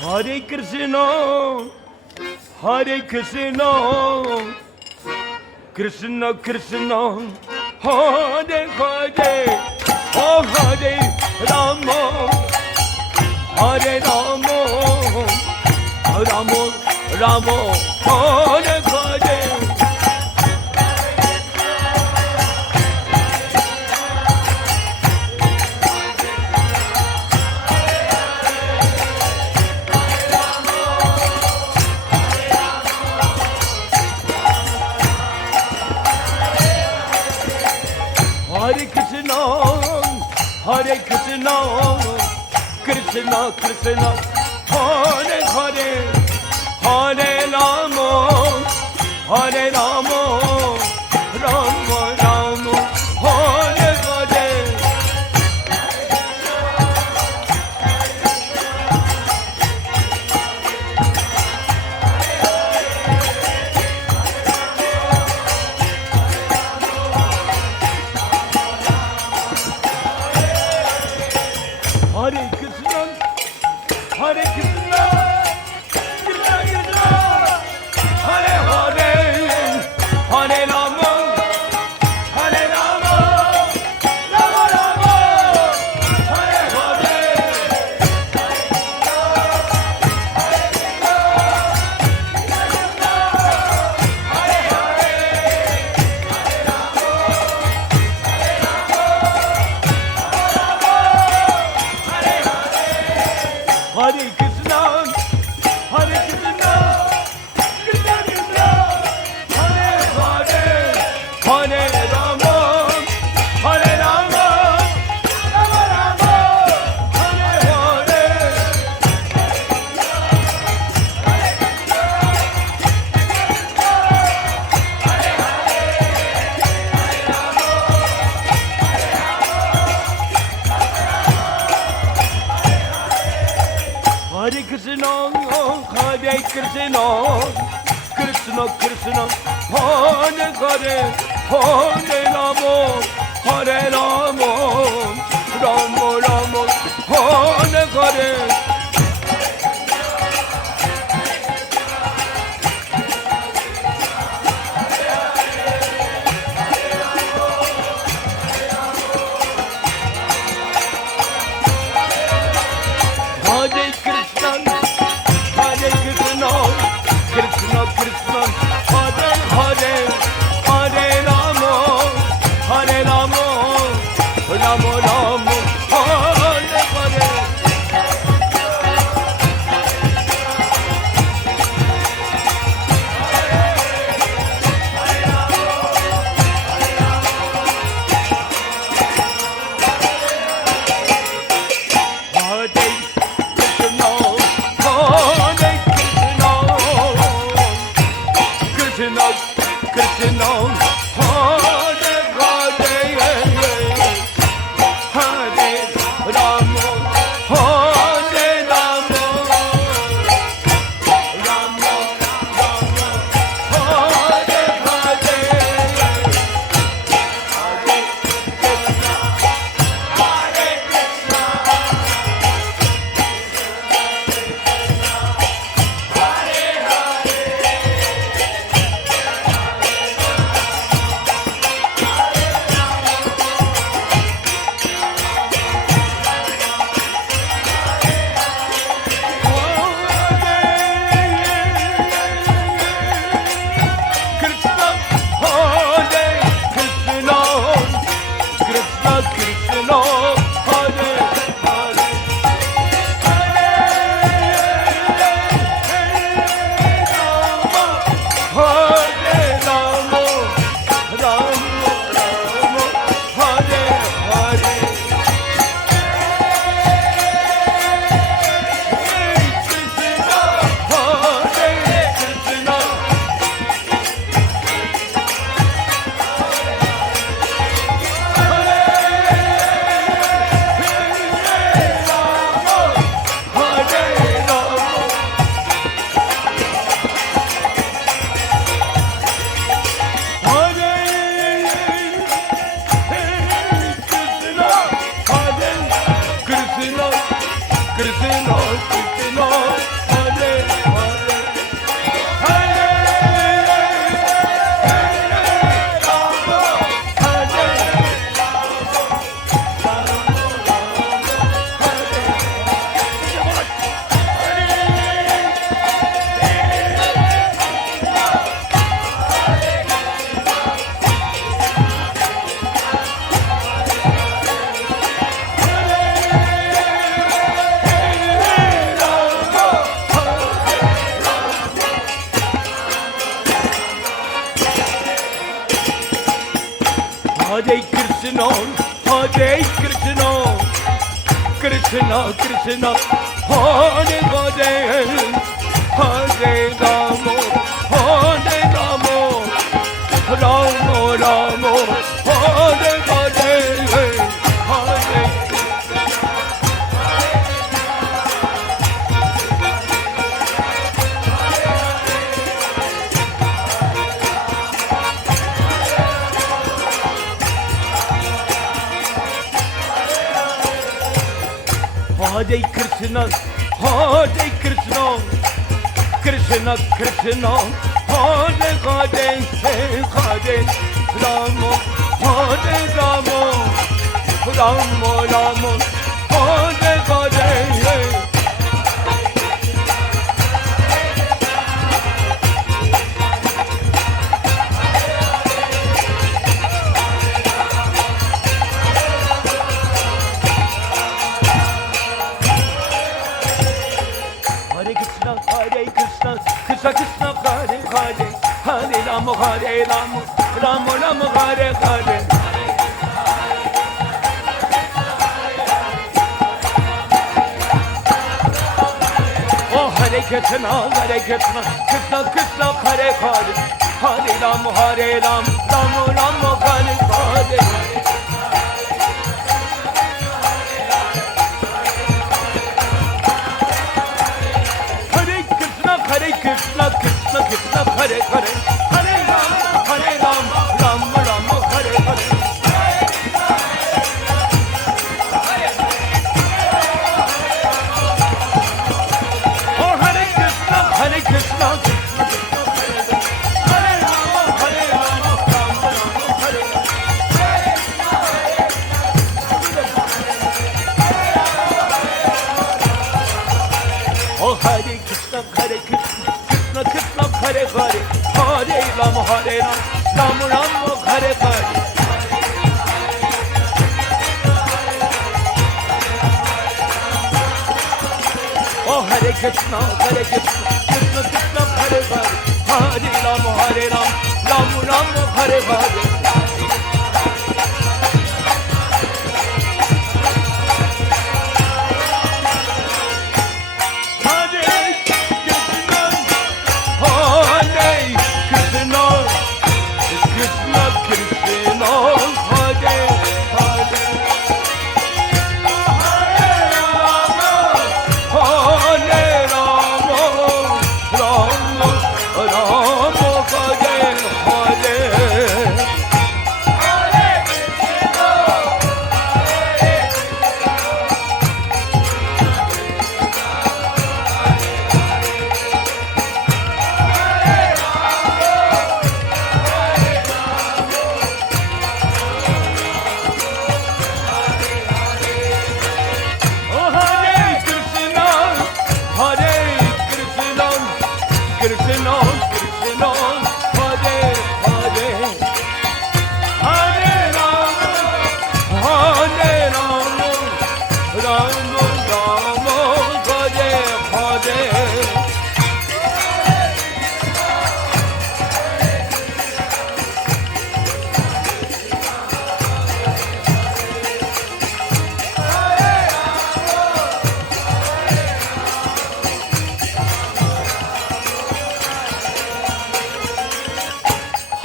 Hare Krishna, Hare Krishna, Krishna Krishna, Hare Hare, oh Hare Rama, Hare Rama, Rama Rama, Hare Hare. Hare Krishna, Krishna Krishna, Hare Hare, Hare Rama, Hare Rama, Rama Rama, Hare Hare. Hare Krishna, Hare Krishna, Krishna Krishna, Hare Hare, Hare Rama, Hare Rama, Rama Rama, Hare Hare. Hare Krishna, Hare Krishna, Krishna Krishna, Hare Hare, Hare Rama, Hare Rama, Rama Rama, Hare Hare. Hare Krishna, Hare Krishna, Krishna Krishna, Hare Hare, Hare Rama, Hare Rama, Rama Rama, Hare Hare. Hare Krishna, Hare Krishna, Krishna Krishna, Hare Hare, Hare Rama, Hare Rama, Rama Rama, Hare Hare. Hare Krishna, Hare Krishna, Krishna Krishna, Hare Hare, Hare Rama, Hare Rama, Rama Rama, Hare Hare, Hare Hare Krishna, Hare Krishna, Krishna Krishna, Hare Hare, Hare Rama, Hare Rama, Rama Rama, Hare Hare. Hare Krishna, Hare Krishna, Krishna Krishna, Hare Hare, Hare Rama, Hare Rama, Rama Rama, Hare Hare. Oh, Hare Krishna, Hare Krishna, Krishna Krishna, Hare Hare, Hare Rama, Hare Rama, Rama Rama, Hare Hare. Hare Krishna, Krishna Krishna, Hare Hare, Hare Rama, Hare Rama, Rama Rama, Hare Hare. Oh, Hare Krishna, Hare Krishna, Krishna Krishna, Hare Rama, Hare Rama, Rama Rama, Hare Hare. Oh, Hare Krishna, Hare Krishna, Krishna Krishna, Hare Hare, Hare Rama, Hare Rama, Rama Rama, Hare Hare. Oh, Hare Krishna, Hare Krishna, Krishna Krishna, Hare Hare, Hare Rama, Hare Rama, Rama Rama, Hare Hare.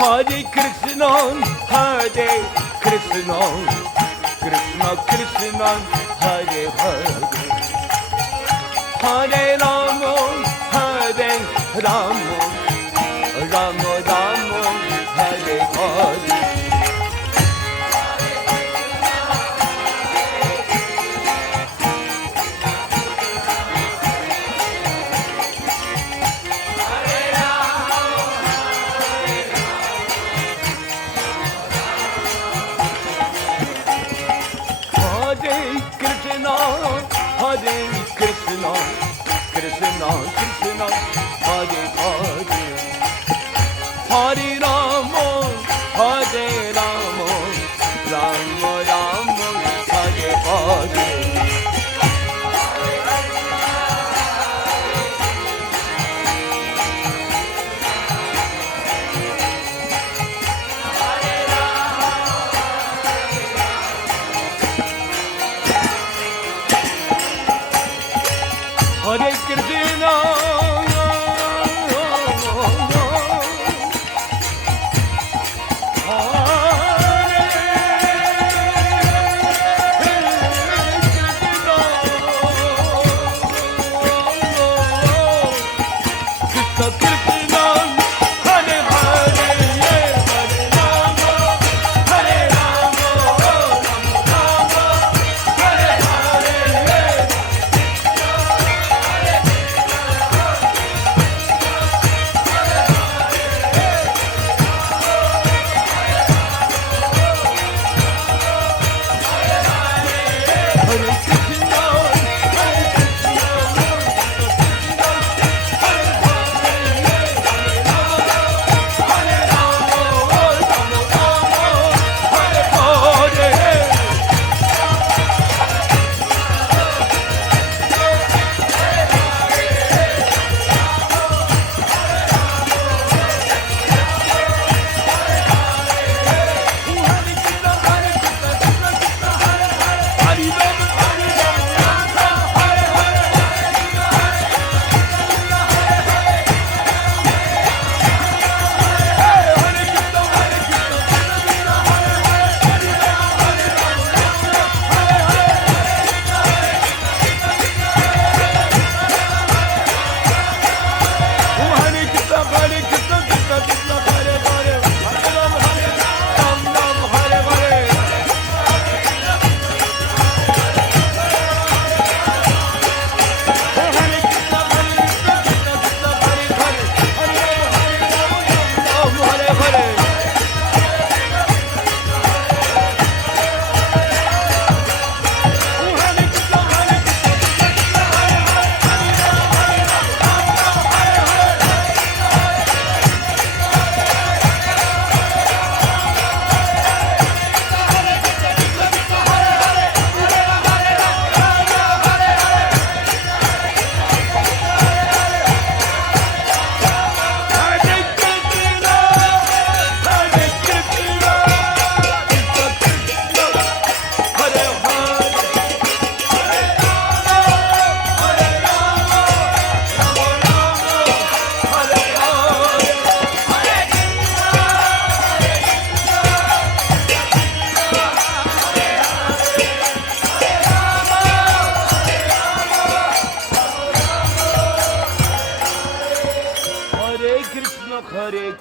Hare Krishna, Hare Krishna, Krishna Krishna, Hare Hare, Hare Rama, Hare Rama, Rama Rama, Hare Hare. Hare Krishna, Krishna Krishna, Hare Hare.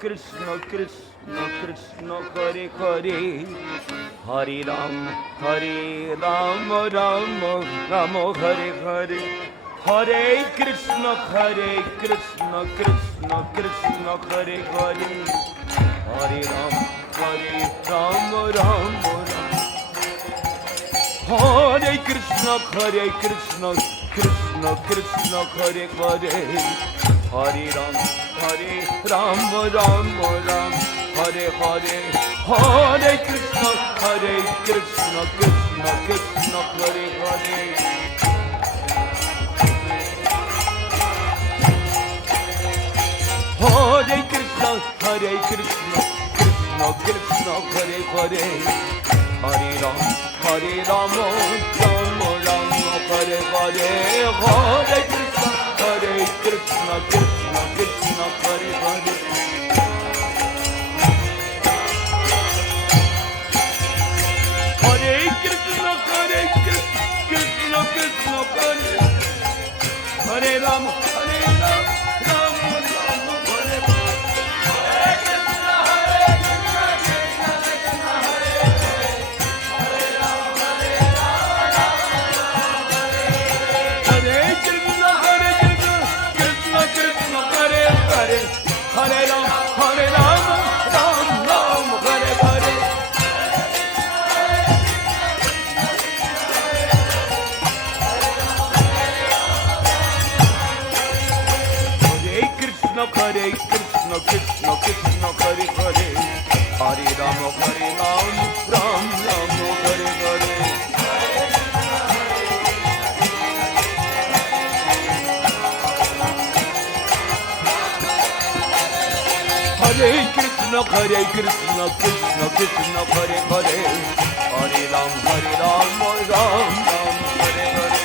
Krishna Krishna Krishna Hare Hare Hare Ram Ram Ram Hare Hare Hare Krishna Krishna Krishna Hare Hare Hare Ram Ram Ram Hare Krishna Krishna Krishna Hare Hare Hare Ram Ram Ram Hare Hare Hare Krishna Krishna Krishna Hare Hare Hare Krishna Krishna Krishna Hare Hare Hare Ram Ram Ram Hare Hare Hare Krishna Krishna Krishna Hare Hare Hare Krishna Krishna Hare Hare Ram Ram Hare Hare Ram Ram Ram Hare Hare Hare Krishna Krishna Krishna Hare Hare Hare Ram Ram Hare Hare Hare Krishna Krishna Krishna Hare Hare Hare Ram Ram Hare Hare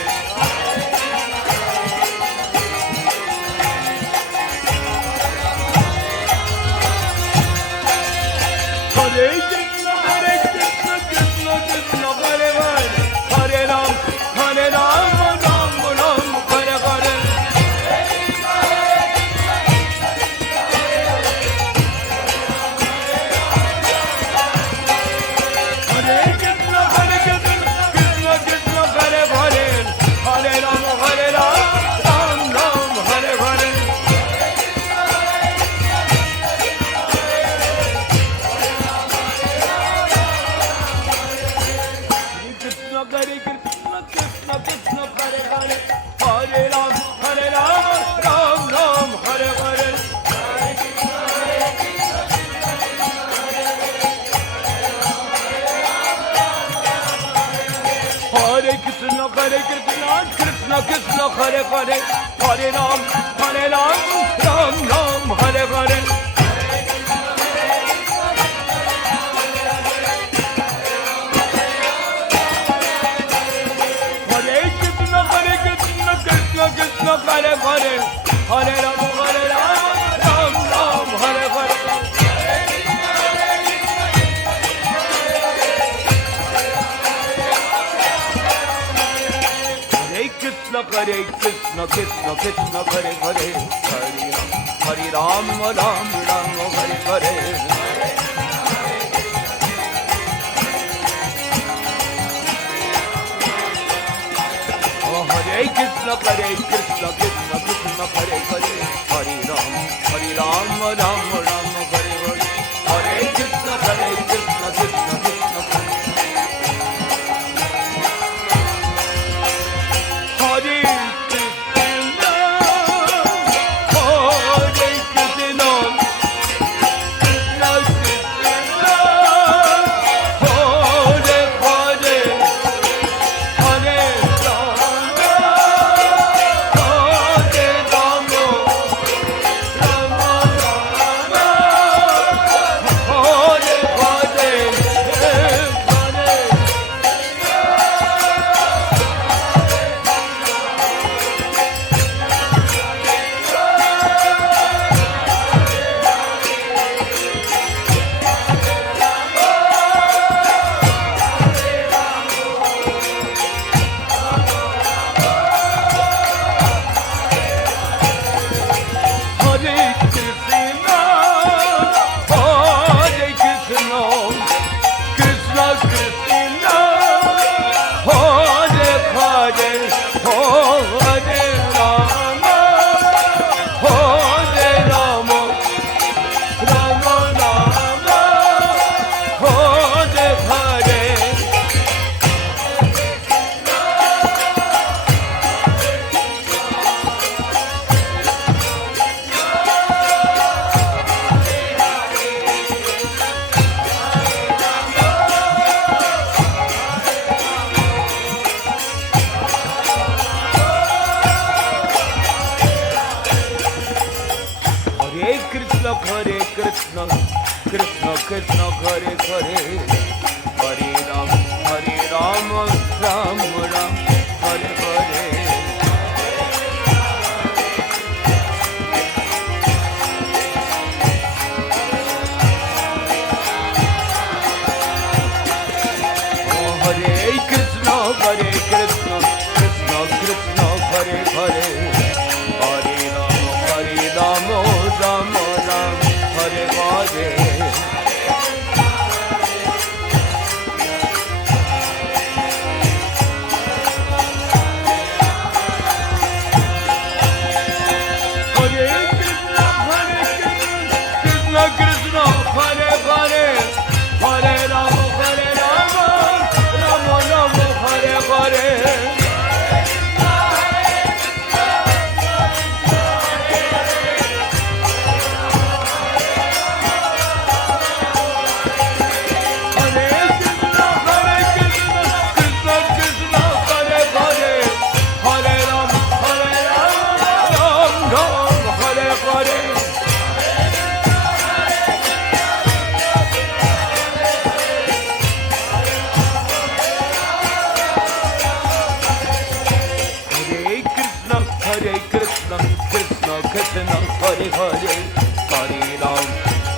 Hare Hare,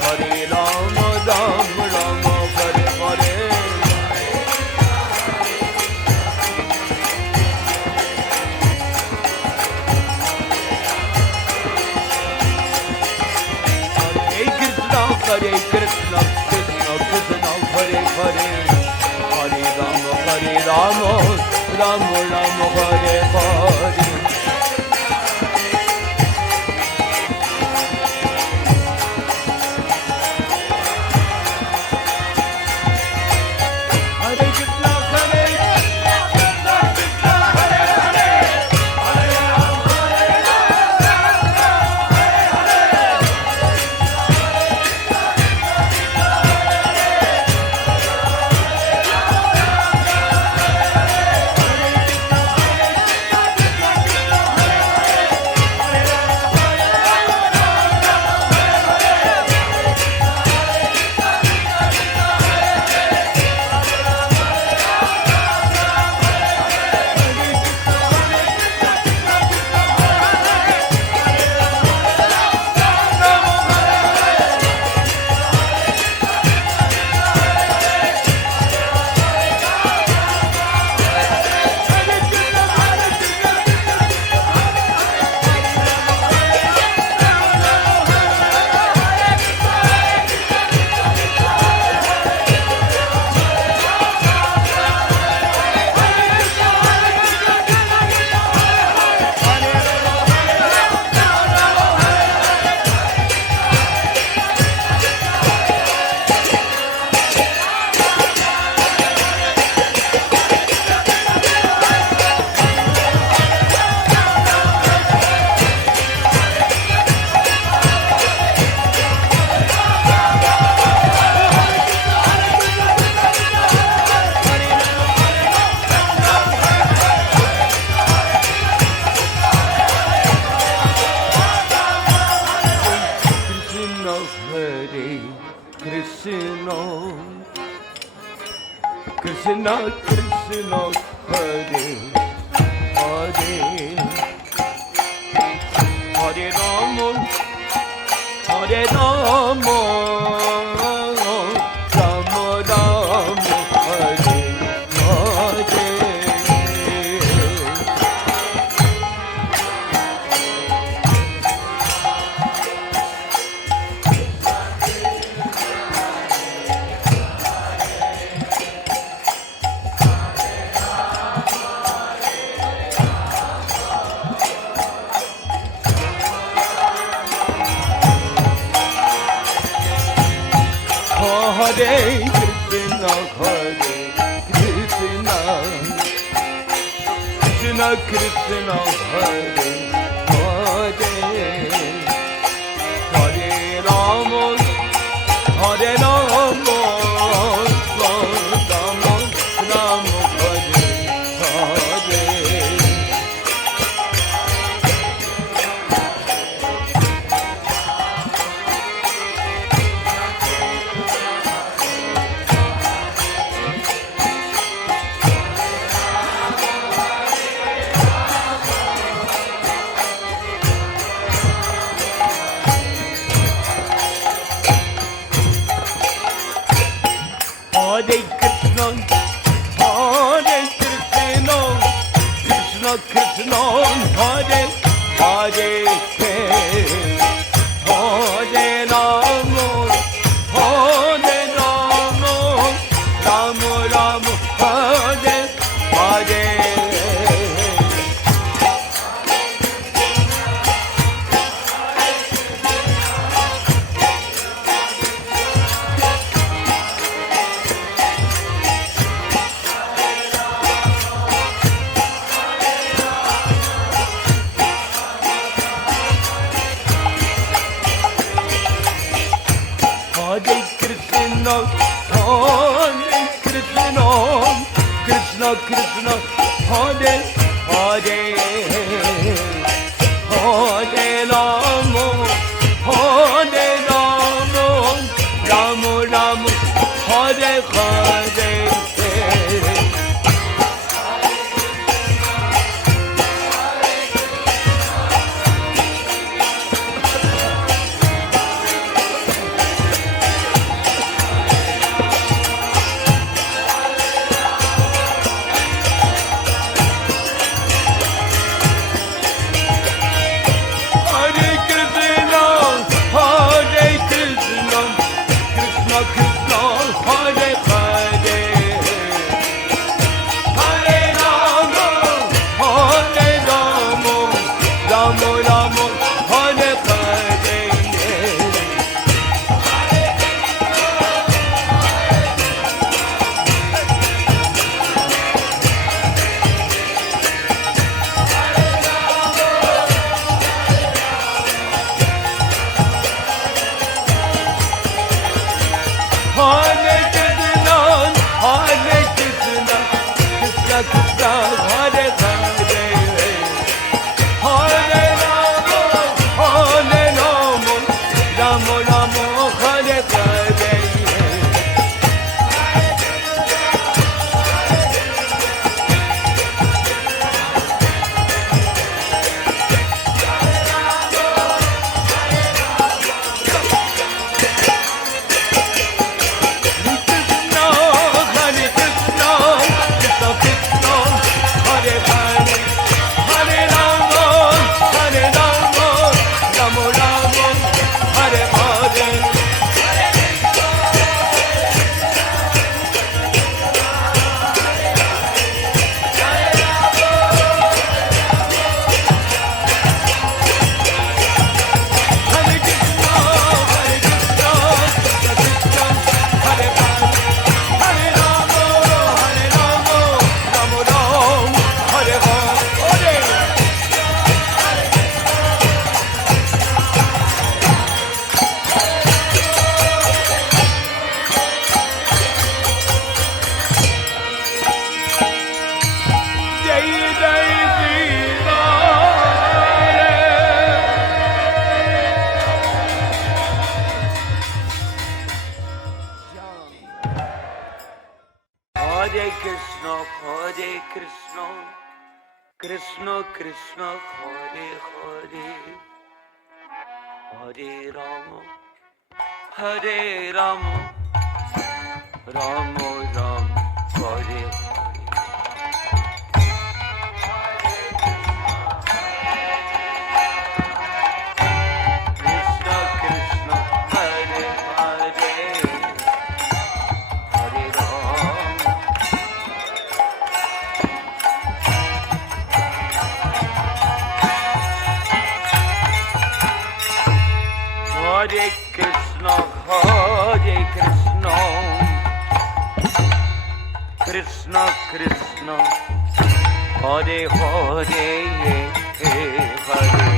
Hare Ram, Ram Ram. Hare Krishna, Krishna Krishna, Hare Hare, Hare Rama, Rama Rama, Hare Hare. Krishna Krishna, Hare Hare, Hare Rama, Hare Rama, Rama Rama, Hare Hare. Hare Krishna, Krishna Krishna, Hare Hare, Hare Rama, Hare Rama, Rama Rama, Hare Hare. Hare Krishna, Krishna Krishna, Hare Hare, Hare Rama, Hare Rama, Rama Rama, Hare Hare. Krishna Krishna Hare Hare Hare Rama Hare Rama Rama Rama Hare Hare Krishna, Hare Krishna, Krishna Krishna, Hare Hare, Hare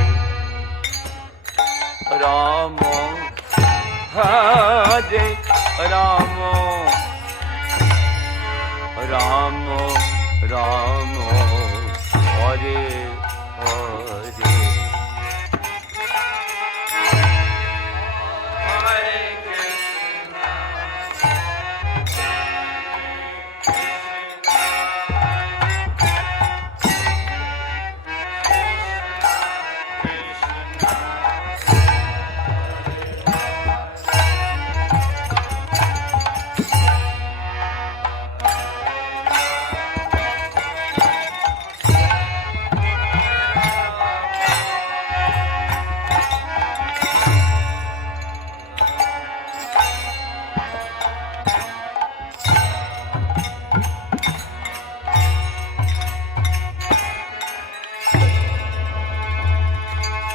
Rama, Hare Rama, Rama Rama, Hare Hare.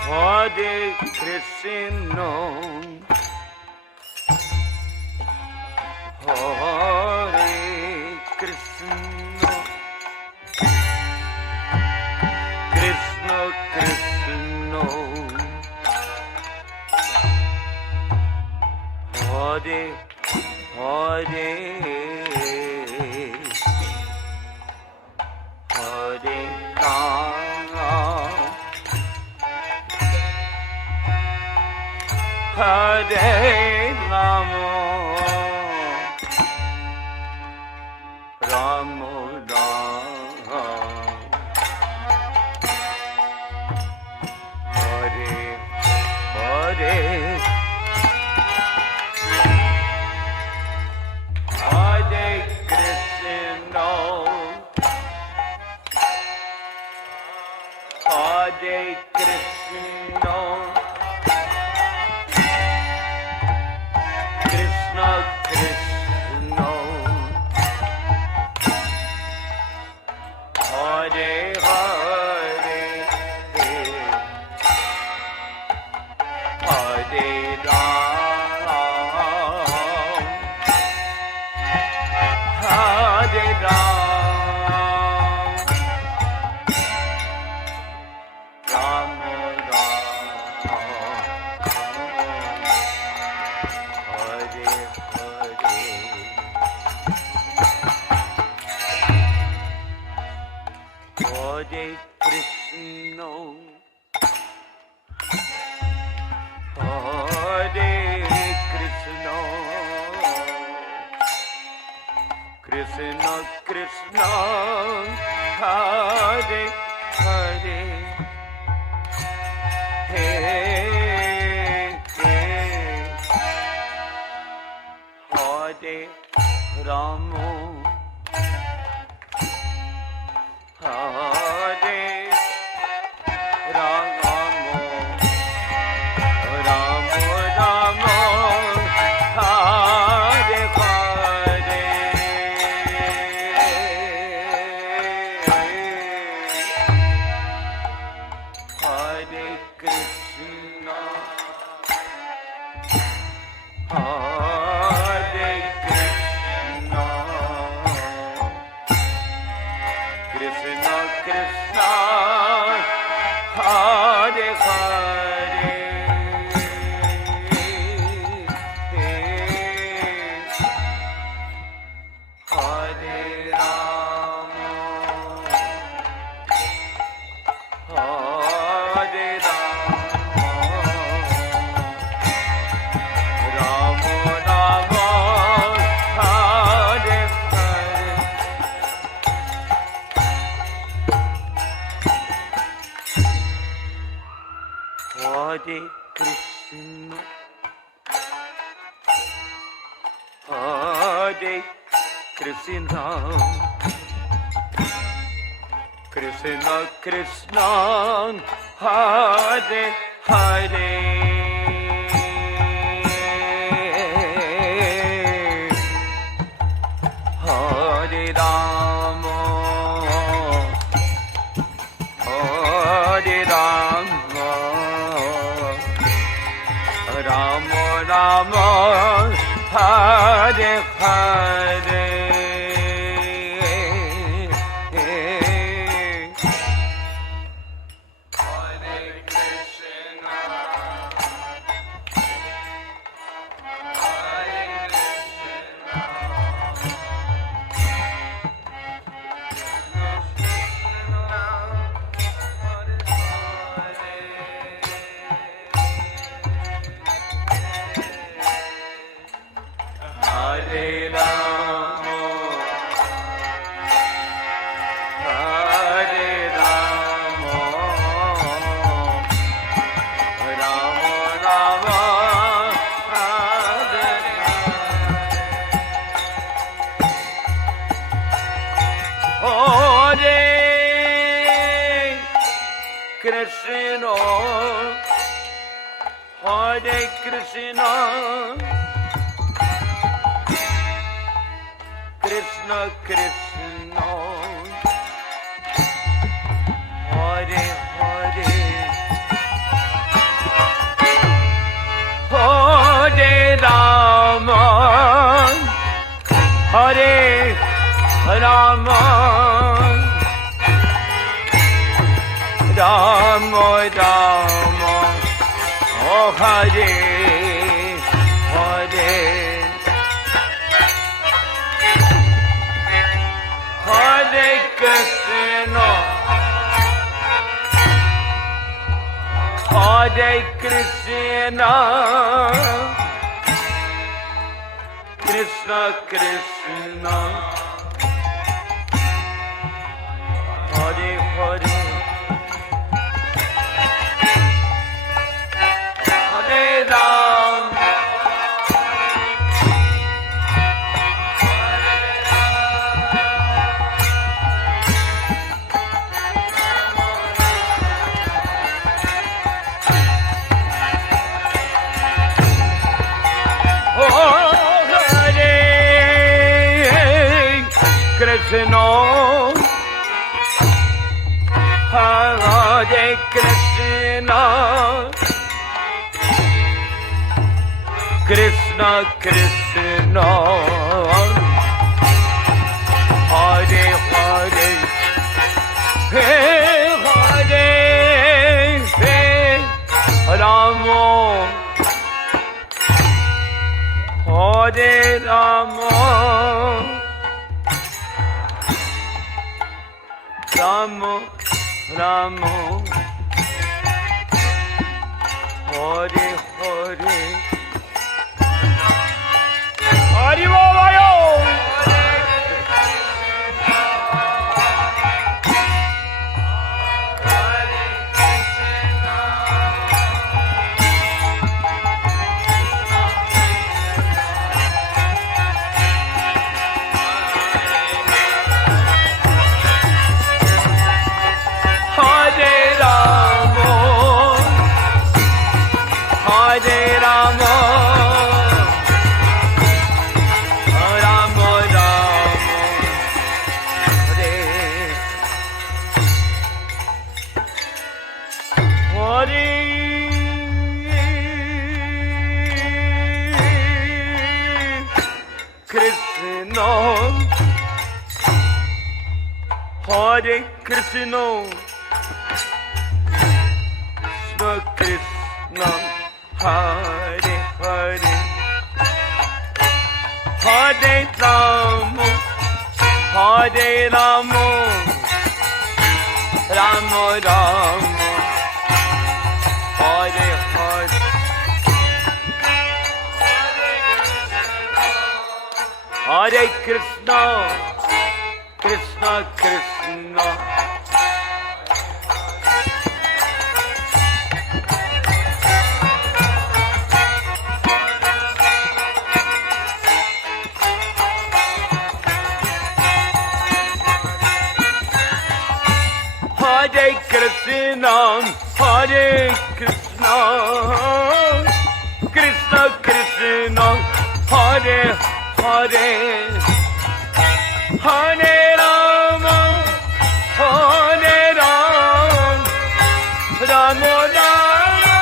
Hare Krishna, Hare Krishna, Krishna Krishna, Hare Hare, Hare Rama, Hare Rama, Rama Rama, Hare Hare, Hare Krishna, Hare Krishna, Krishna Krishna, Hare Hare, Hare Rama, Hare Rama, Rama Rama, Hare Hare. Hare Krishna, Hare Krishna, Krishna Krishna, Hare Hare, Hare Rama, Hare Rama, Rama Rama, Hare Hare, Hare Krishna, Hare Krishna, Krishna Krishna, Hare Hare, Hare Rama, Hare Rama, Rama Rama, Hare Hare. Hare Rama, Hare Rama, Rama Rama, Hare Hare, Hare Krishna, Hare Krishna, Krishna Krishna, Hare Hare, Hare Rama, Hare Rama, Rama Rama, oh Hare Hare. Hare Krishna, Hare Krishna, Krishna Krishna, Hare Hare, Hare Rama, Krishna, Hare Krishna, Krishna Krishna, Hare Hare, Hare Rama, Hare Rama, Rama Rama, Hare Hare, Hari Bolayo. Hare Rama, Hare Rama, Rama Rama, Hare Hare Krishna, Hare Krishna, Krishna, Hare Hare, Hare Rama, Hare Rama, Rama Rama, Hare Hare, Hare Krishna, Krishna Krishna, Hare Hare Hare Rama Hare Rama Rama Rama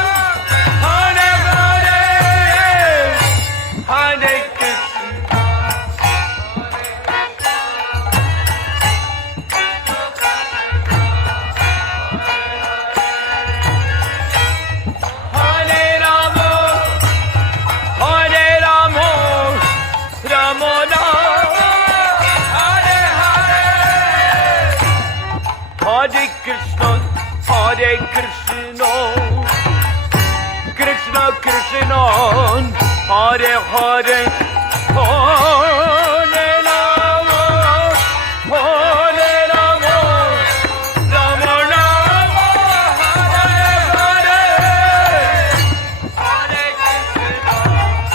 Hare Hare Hare Krishna Hare Rama Hare Rama Rama Rama Hare Hare Hare Krishna Hare Krishna Krishna Krishna Hare Hare Hare Rama Hare Rama Rama Rama Hare Hare Hare Krishna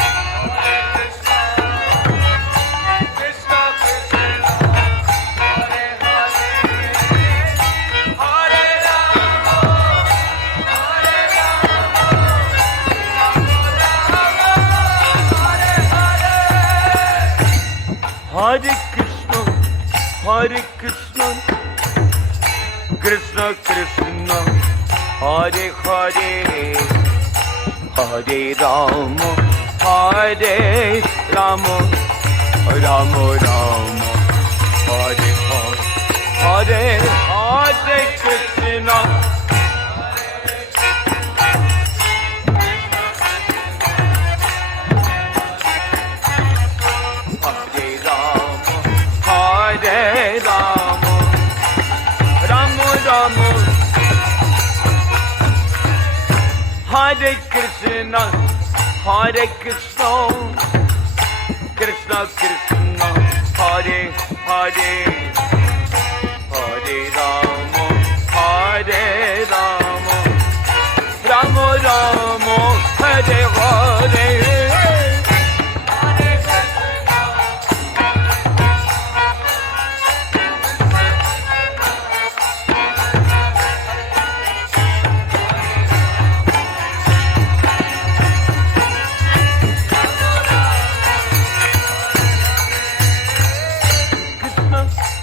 Hare Krishna Krishna Krishna Hare Hare Hare Rama Hare Hare Krishna, Hare Krishna, Krishna Krishna, Hare Hare, Hare Rama, Hare Rama, Rama Rama, Hare Hare, Hare Krishna. Hare Rama, Rama Rama, Hare Krishna, Hare Krishna, Krishna Krishna, Hare Hare, Hare Rama, Hare Rama, Rama Rama, Hare Hare.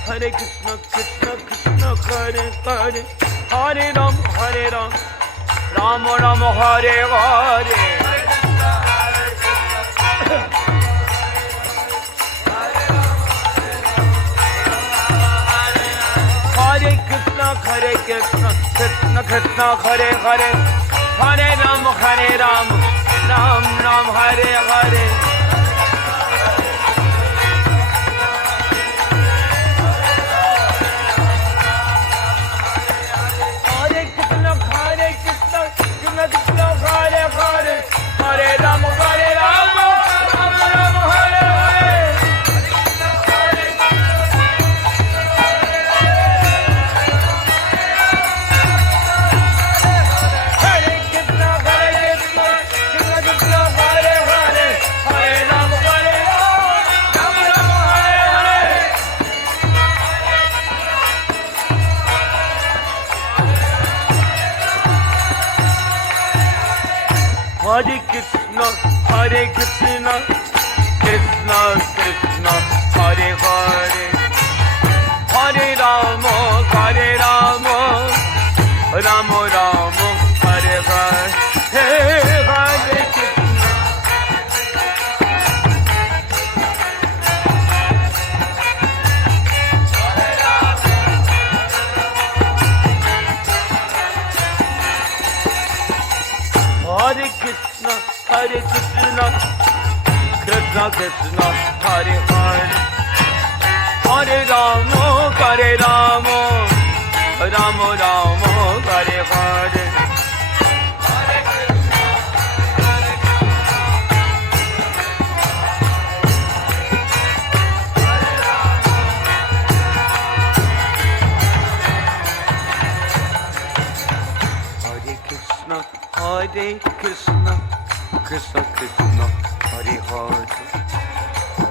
Hare Krishna, Krishna Krishna, Hare Hare, Hare Rama, Hare Rama, Rama Rama, Hare Hare. Hare Krishna, Hare Krishna, Krishna Krishna, Hare Hare, Hare Rama, Hare Rama, Ram Ram, Hare Hare. Hare Rama, Hare Rama, Rama Rama, Hare Hare. Hare Krishna, Hare Krishna, Krishna Krishna, Hare Hare, Hare Rama, Hare Rama, Rama Rama, Hare Hare. Hare Krishna, Hare Krishna, Krishna Krishna, Hare Hare, Hare Rama, Hare Rama, Rama Rama, Hare Hare, Hare Krishna. Hare Krishna, Hare Krishna, Krishna Krishna, Hare Hare, Hare Rama, Hare Rama, Rama Rama, Hare Hare. Hare Krishna, Krishna Krishna, Hare Hare,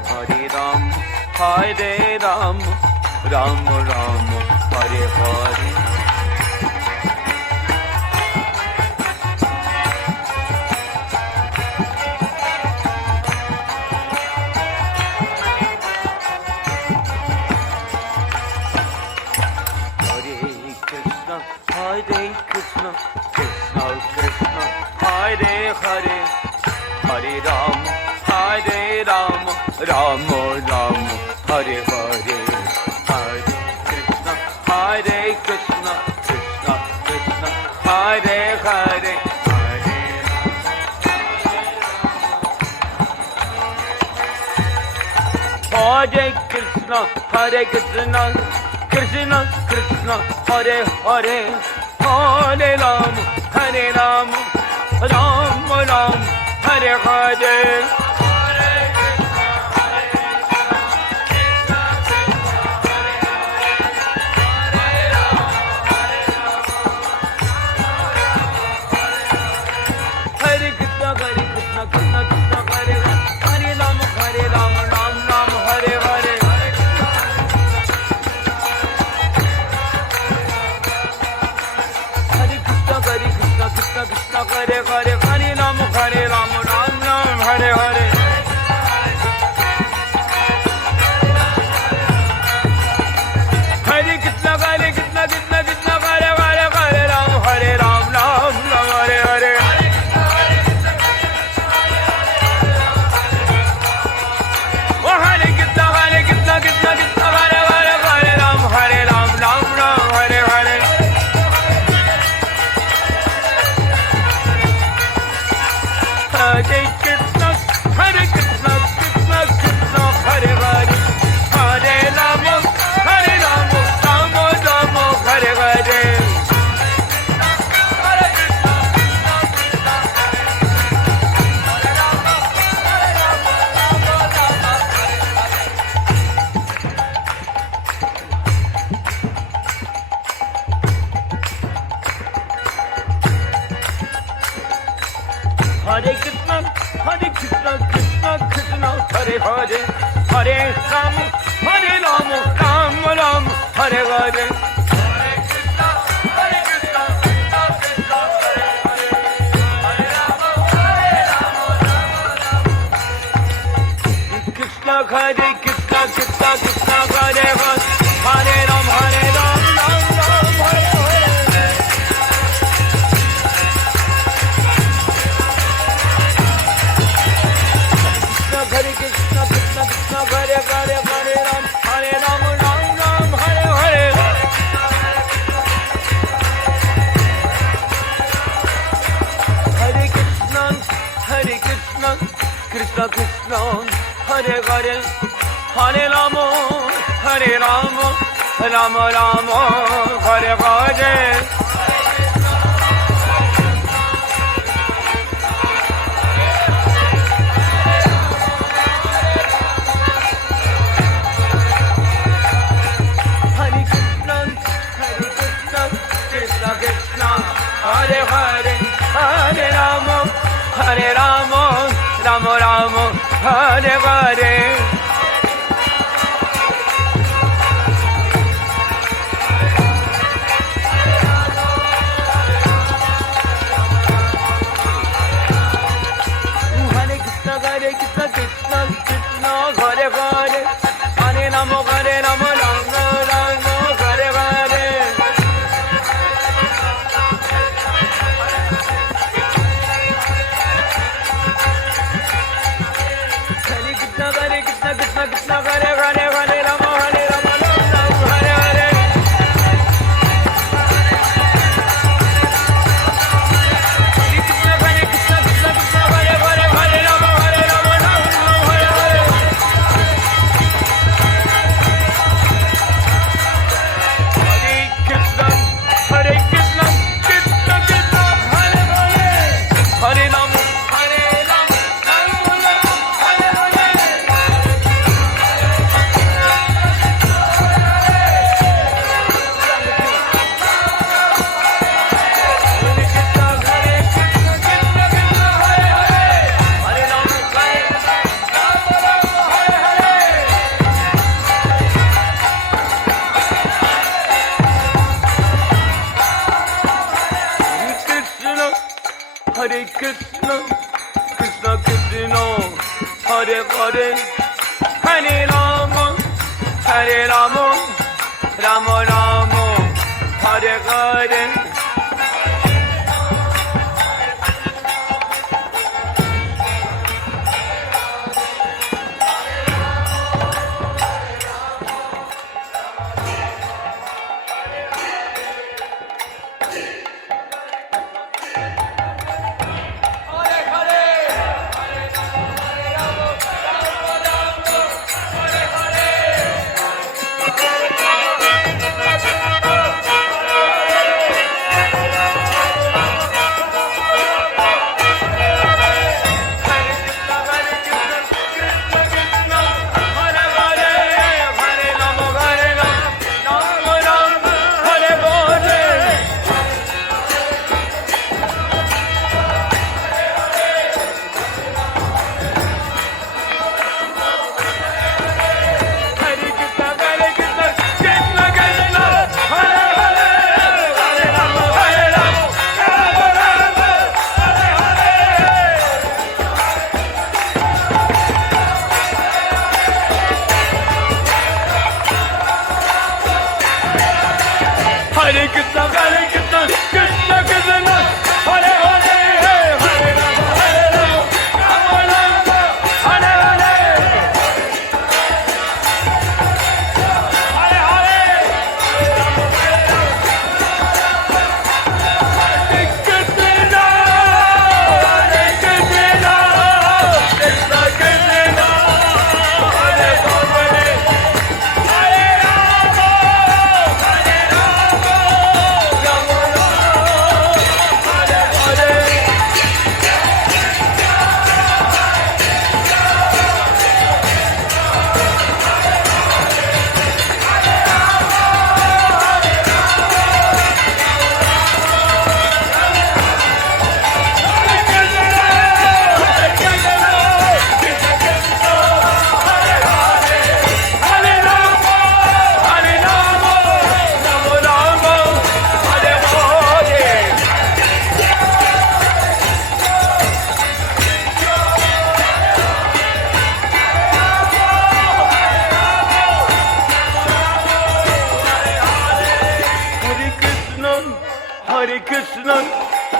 Hare Ram, Hare Ram, Ram Ram, Hare Hare. Hare Hare Ram Ram Ram Hare Hare Hare Krishna Krishna Krishna Hare Hare Hare Krishna Krishna Krishna Hare Hare Hare Ram Ram Ram Hare Hare Hare Hare Hare Ram Ram Ram Hare Hare Hare Krishna Hare Krishna Krishna Krishna Hare Hare Hare Ram Ram Ram Hare Hare Oh Hare Krishna Krishna Krishna Hare Hare Hare Ram Ram Ram Hare Hare Hare Krishna Krishna Krishna Hare Hare Hare Ram Ram Ram Hare Hare Hare Krishna Krishna Krishna Hare Hare Hare Ram Ram Hare Hare Krishna Hare Krishna Krishna Krishna Hare Hare Hare Ram Ram Ram Hare Hare Hare Krishna Krishna Krishna Hare Hare Hare Ram Ram Hare Hare Hare Krishna Krishna Krishna Hare Hare Hare Ram Ram Hare Hare Hare Hare Hare Ram Ram Hare Hare Hare Krishna Krishna Krishna Hare Hare Hare Ram Ram Hare Hare Hare Krishna Krishna Hare Hare Hare Ram Ram Hare Hare Hare Krishna Krishna Hare Hare Hare Ram Ram Hare Hare Hare Krishna Krishna Krishna Hare Hare Hare Ram Hare Krishna Krishna Krishna Hare Hare Hare Ram Ram Hare Hare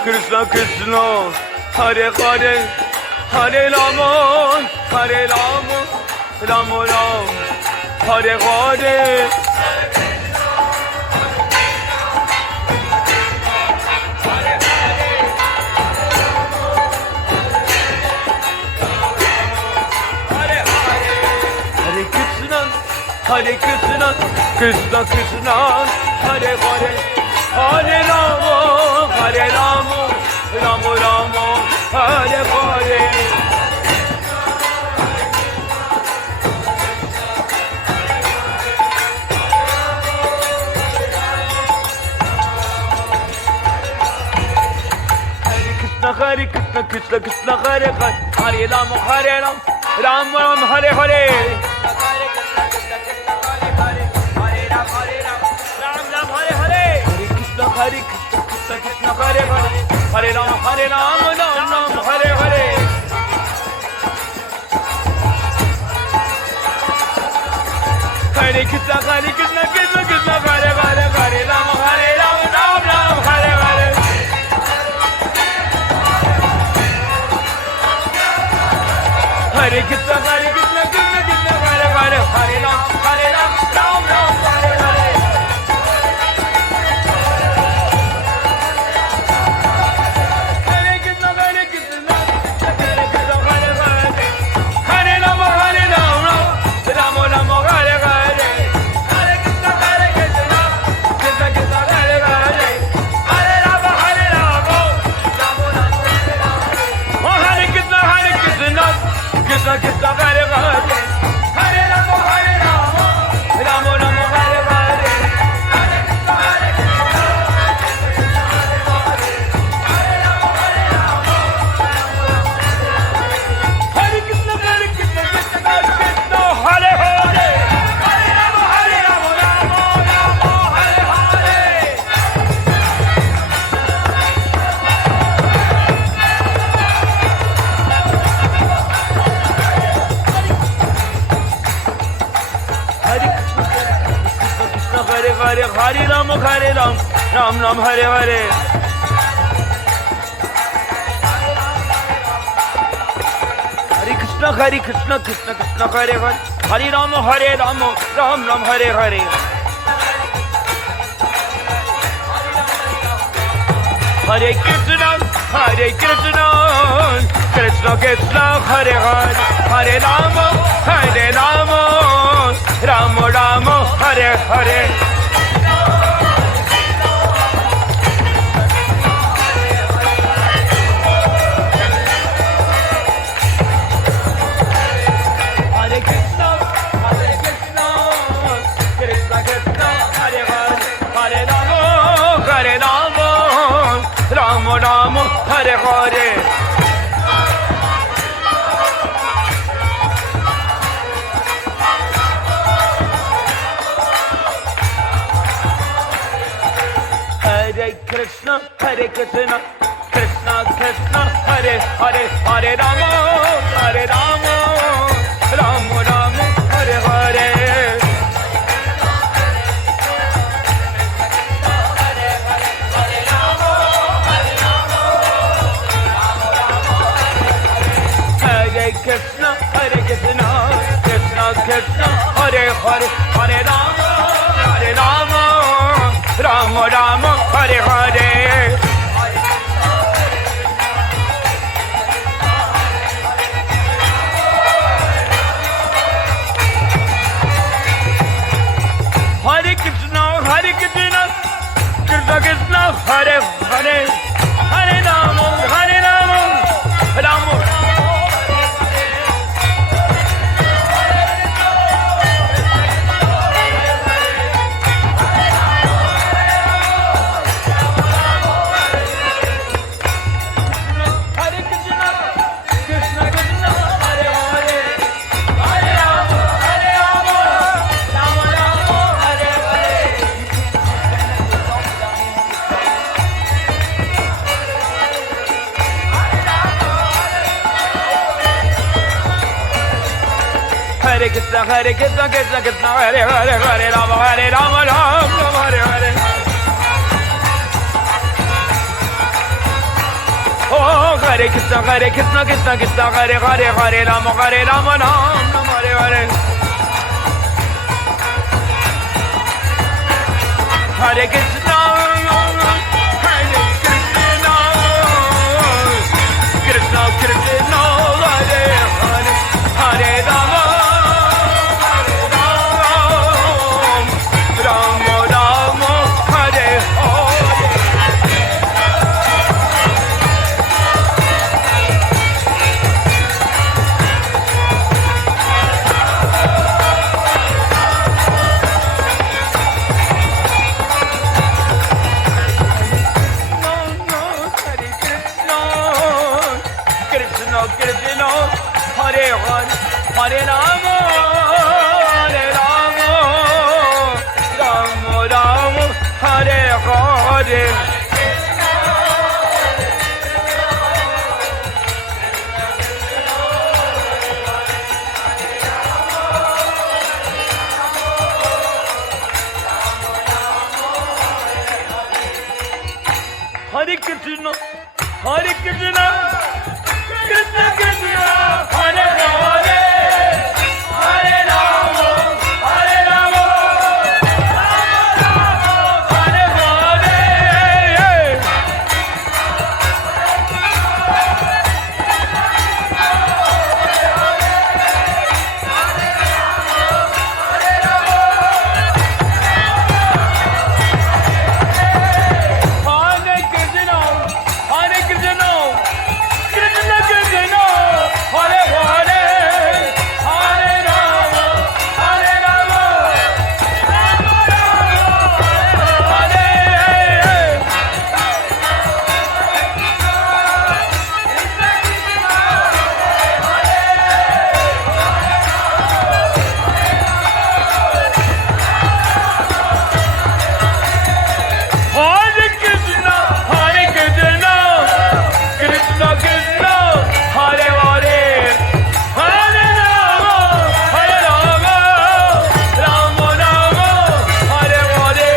Krishna Krishna Hare Hare Hare Rama Hare Rama Rama Rama Hare Hare Hare Krishna, Krishna Krishna, Hare Hare, Hare Rama, Hare Rama, Rama Rama, Hare Hare. Hare Krishna, Krishna Krishna, Hare Hare, Hare Rama, Hare Rama, Rama Rama, Hare Hare. Hare Krishna, Krishna Krishna, Hare Hare, Hare Rama, Hare Rama, Ram Ram, Hare Hare. Hare Krishna, Krishna Krishna, Hare Hare, Hare Rama, Hare Rama, Ram Ram, Hare Hare. Hare Krishna, Krishna Krishna, Hare Hare, Hare Rama, Hare Rama, Ram Ram, Hare Hare. Krishna Krishna Hare Hare Hare Rama Hare Rama Rama Rama Hare Hare Hare Krishna Krishna Hare Hare Hare Rama Hare Rama Hare Krishna Krishna Krishna Hare Hare Hare Rama Hare Rama Rama Rama Hare Hare. Hare Hare Hare Rama Hare Ram Ram Ram Hare Hare. Hare Krishna Krishna Krishna Hare Hare Hare Rama Hare Rama Ram Ram Hare Hare. Hare Krishna Krishna Krishna Hare Hare Hare Rama Rama Rama Hare Hare. Hare Krishna Krishna Krishna Hare Hare Hare Rama Rama Rama Hare Hare. Hare Krishna Krishna Krishna Hare Hare Hare Rama Rama Rama Hare Hare. Hare Krishna Krishna Krishna Hare Hare Hare Rama Rama Rama Hare Hare. Hare Krishna Krishna Krishna Hare Hare Hare Rama Rama Hare Krishna Krishna Krishna Hare Hare Hare Rama Rama Rama Hare Hare. Oh, Hare Krishna, Krishna Krishna, Hare Hare, Hare Rama, Ram Ram, Hare Hare. Hare Krishna, Hare Krishna, Krishna Krishna, Hare Hare, Hare Rama, Rama Rama, Hare Hare. Krishna, Hare Hare, Hare Rama, Hare Rama, Rama Rama, Hare Hare. Hare Krishna, Hare Krishna, Krishna Krishna, Hare Hare, Hare Rama, Hare Rama, Hare Hare. Hare Krishna, Hare Krishna, Krishna Krishna, Hare Hare, Hare Rama, Hare Rama, Rama Rama, Hare Hare.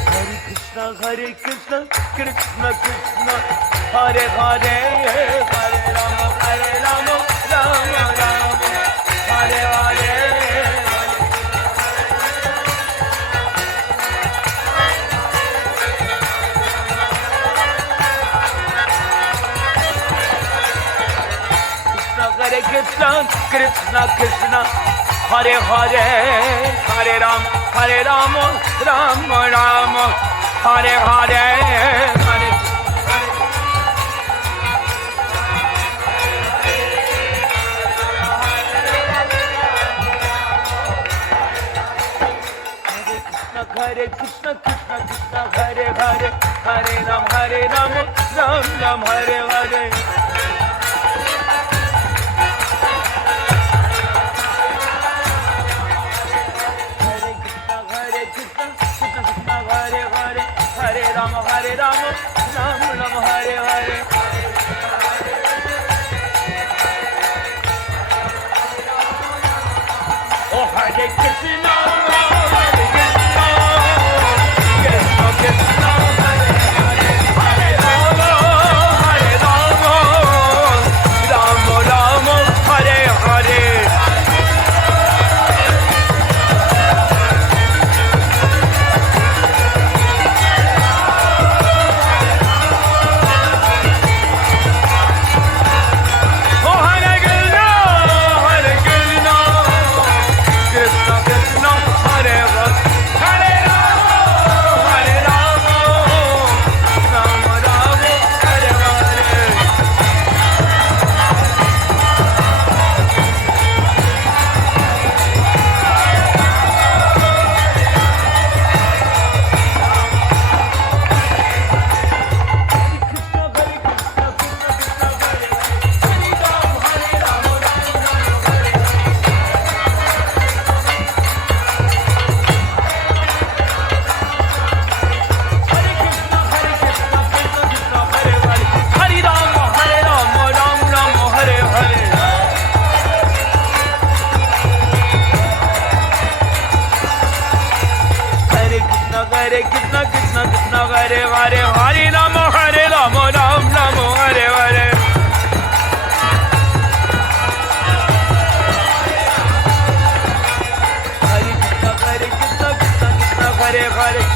Hare Krishna, Hare Krishna, Krishna Krishna, Hare Hare, Hare Rama, Hare Rama, Rama Rama, Hare Hare. Hare Krishna, Krishna Krishna, Hare Hare, Hare Rama, Rama Rama, Hare Hare. Hare Krishna, Krishna Krishna, Hare Hare, Hare Ram, Rama Rama, Hare Hare, Hare. Hare Krishna, Krishna Krishna, Hare Hare, Hare Ram, Ram Ram, Hare Hare. Hare Rama, Ram Ram, Hare Hare. Oh, Hare Krishna, Hare Krishna, Krishna Krishna, Hare Hare, Hare Rama, Rama Rama, Hare Hare. Oh, Hare Krishna, Krishna Krishna, Krishna Hare Hare Hare Rama Ram Rama Hare Hare Hare Krishna Krishna Krishna Hare Hare